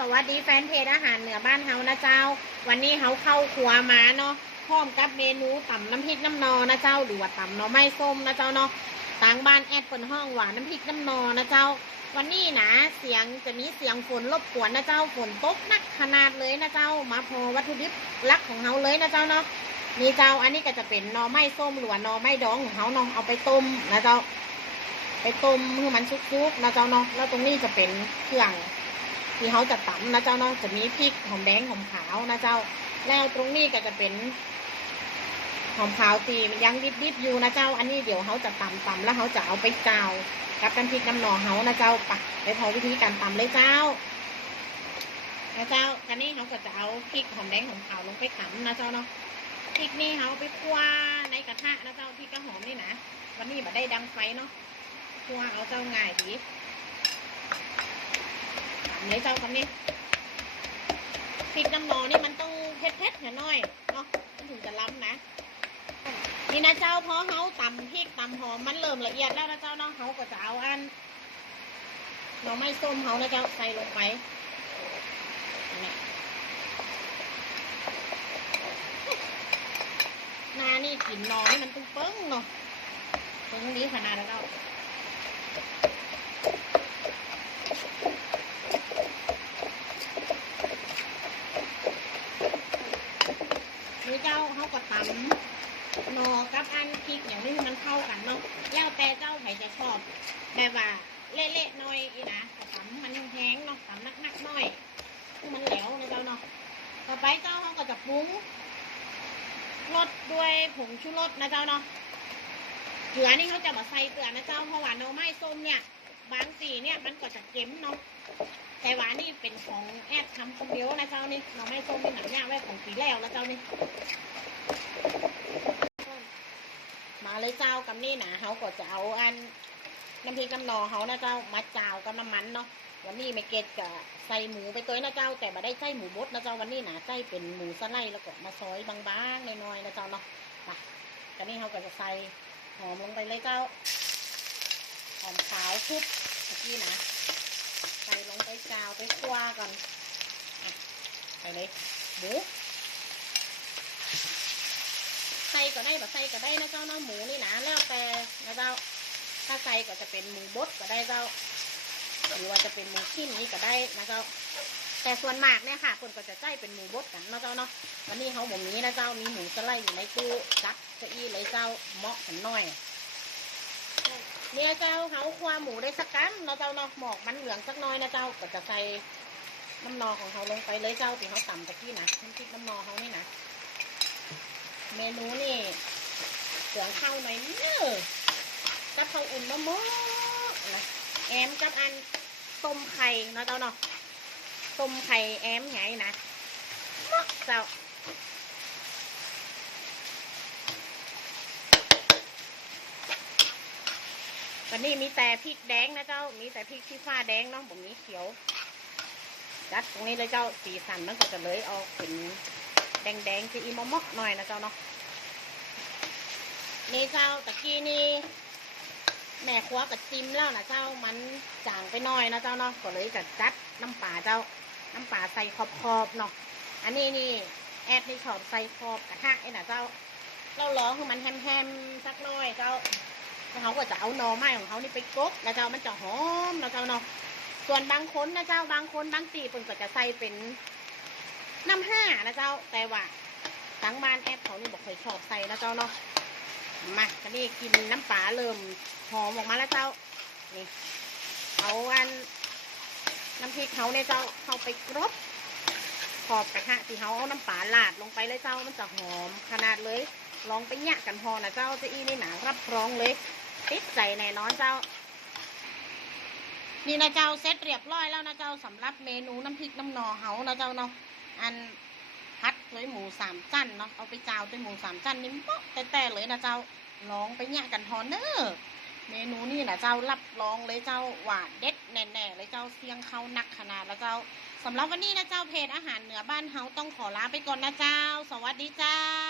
สวัสดีแฟนเพจอาหารเหนือบ้านเฮานะเจ้า วันนี้เฮาเข้าครัวมาเนาะพร้อมกับเมนูต่ำน้ำพริกน้ำนอนะเจ้าหรือว่าต่ำหน่อไม้ส้มนะเจ้าเนาะต่างบ้านแอดเปินห้องหวานน้ำพริกน้ำนอนะเจ้า วันนี้นะเสียงจะมีเสียงฝนรบกวนนะเจ้าฝนตกหนักขนาดเลยนะเจ้า มาพอวัตถุดิบหลักของเฮาเลยนะเจ้าเนาะนี่เจ้าอันนี้ก็จะเป็นนอไม้ส้มหรือว่านอไม้ดองของเฮาเนาะเอาไปต้มนะเจ้า ไปต้มให้มันชุกๆนะเจ้าเนาะแล้วตรงนี้จะเป็นเครื่อง ที่เขาจะตำนะเจ้าเนาะจะมีพริกหอมแดงหอมขาวนะเจ้า แล้วตรงนี้ก็จะเป็นหอมขาวตีมันยังดิบๆอยู่นะเจ้า อันนี้เดี๋ยวเขาจะตำตำแล้วเขาจะเอาไปจาวกับกันพริกน้ำหนอเขานะเจ้าปะไปพอวิธีการตำเลยเจ้านะเจ้าอันนี้เขาก็จะเอาพริกหอมแดงหอมขาวลงไปตำนะเจ้าเนาะพริกนี่เขาเอาไปคั่วในกระทะนะเจ้าพริกกระหอมนี่นะวันนี้บัได้ดังไฟเนาะคั่วเอาเจ้าง่ายดี เลยเจ้าคำนี้พริกน้ำนอนี่มันต้องเผ็ดๆหน่อยเนาะมันถึงจะล้ำนะ นี่นะเจ้าพอเขาตำพริกตำหอมมันเริ่มละเอียดแล้วนะเจ้าเนาะเขาก็จะเอาอันหน่อไม้ส้มเขานะเจ้าใส่ลงไปนี่นานี่กลิ่นหนอนี่มันตุ้งเปิ้งเนาะตรงนี้ขนาดแล้ว เจ้าเจ้าเขาก็ตำหนอกับอันพริกอย่างนี้มันเข้ากันเนาะแล้วแต่เจ้าใครจะชอบแบบว่าเละๆหน่อยนะก็ตำมันแห้งเนาะตำนักๆหน่อยมันแหลวนะเจ้าเนาะต่อไปเจ้าเขาก็จะปรุงรสด้วยผงชูรสนะเจ้าเนาะเกลือนี่เขาจะมาใส่เกลือนะเจ้าเพราะว่าหน่อไม้ส้มเนี่ยบางสีเนี่ยมันก็จะเค็มเนาะ แต่ว่านี่เป็นของแอดทำคนเดียวนะเจ้านี่เราไม่ต้มเป็นหนังย่างไว้ของปีแล้วนะเจ้านี่มาเลยเจ้ากับนี่นะเขาก็จะเอาอันน้ำพริกน้ำนอเขานะเจ้ามาจาวกับน้ำมันเนาะวันนี้ไม่เกตกับใส่หมูไปตัวนะเจ้า แต่มาได้ใส่หมูบดนะเจ้าวันนี้นะใส่เป็นหมูสไลด์แล้วก็มาซอยบางๆน้อยๆนะเจ้าเนาะมาตอนนี้เขาก็จะใส่หอมลงไปเลยเจ้าหอมขาวคลุบเมื่อกี้นะ ใส่ลงไปจาวไปคั่วก่อนอะใส่เลยหมูใส่ก็ได้แบบใส่ก็ได้นะเจ้าเนาะหมูนี่นะแล้วแต่นะเจ้าถ้าใส่ก็จะเป็นหมูบดก็ได้เจ้าหรือว่าจะเป็นหมูชิ้นนี่ก็ได้นะเจ้าแต่ส่วนมากเนี่ยค่ะ คนก็จะใส่เป็นหมูบดกันนะเจ้าเนาะวันนี้เขาบอกนี้นะเจ้ามีหมูสไลด์อยู่ในตู้จักเก้าอี้เลยเจ้าเหมาะกันหน่อย เนี่ยเจ้าเขาควาหมูได้สักกัมเนาะเจ้าเนาะหมอกมันเหลืองสักน้อยนะเจ้าก็จะใส่น้ำนอของเขาลงไปเลยเจ้าที่เขาต่ำตะกี้นะน้ำพริกน้ำนอเขานี่นะเมนูนี่เสืองเข้าหน่อยเนอะกับเข้าอุ่นมะม่วงนะแอมกับอันต้มไข่เนาะเจ้าเนาะต้มไข่แอมไงนะเจ้า วันนี้มีแต่พริกแดงนะเจ้า มีแต่พริกชี้ฟ้าแดงเนาะผมมีเขียวจัดตรงนี้เลยเจ้าสีสันมันก็จะเลยออกเป็นแดงๆคืออีมอมอกหน่อยนะเจ้าเนาะนี่เจ้าตะกี้นี่แม่ครัวกับจิ้มแล้วนะเจ้ามันจางไปหน่อยนะเจ้าเนาะก็เลยกับจัดน้ำปลาเจ้า น้ำปลาใส่ขอบๆเนาะอันนี้นี่แอดนี่ชอบใส่ขอบกระทะไอ้น่ะเจ้าเราล้อคือมันแฮมๆสักหน่อยเจ้า เขาก็จะเอาหน่อไม้ของเขานี่ไปกบนะเจ้ามันจะหอมนะเจ้าเนาะส่วนบางคนนะเจ้าบางคนบางตีเพิ่นก็จะใส่เป็นน้ำห้านะเจ้าแต่ว่าทั้งบ้านแอปเขานี่บอกเคยชอบใส่นะเจ้าเนาะมาตอนนี้กินน้ำปลาเริ่มหอมออกมาแล้วเจ้านี่เอาอันน้ำพริกเขาเนี่ยเจ้าเข้าไปกรบขอบกระทะที่เขาเอาน้ำปลาลาดลงไปเลยเจ้ามันจะหอมขนาดเลย ลองไปแยะกันพอนะเจ้าเจะอีนี่หนารับรองเลย ติดใจแน่นอนเจ้า นี่นะเจ้าเซตเรียบร้อยแล้วนะเจ้าสำหรับเมนูน้ำพริกน้ำนอเฮานะเจ้าเนาะอันพัดด้วยหมูสามจันเนาะเอาไปจาวด้วยหมูสามจันนี่เปาะแต่ๆเลยนะเจ้าลองไปแยกันพอเนอะเมนูนี่นะเจ้ารับรองเลยเจ้าหวานเด็ดแน่ๆเลยเจ้าเสียงเขานักขนาดแล้วเจ้าสำหรับวันนี้นะเจ้าเพจอาหารเหนือบ้านเฮาต้องขอลาไปก่อนนะเจ้า สวัสดีเจ้า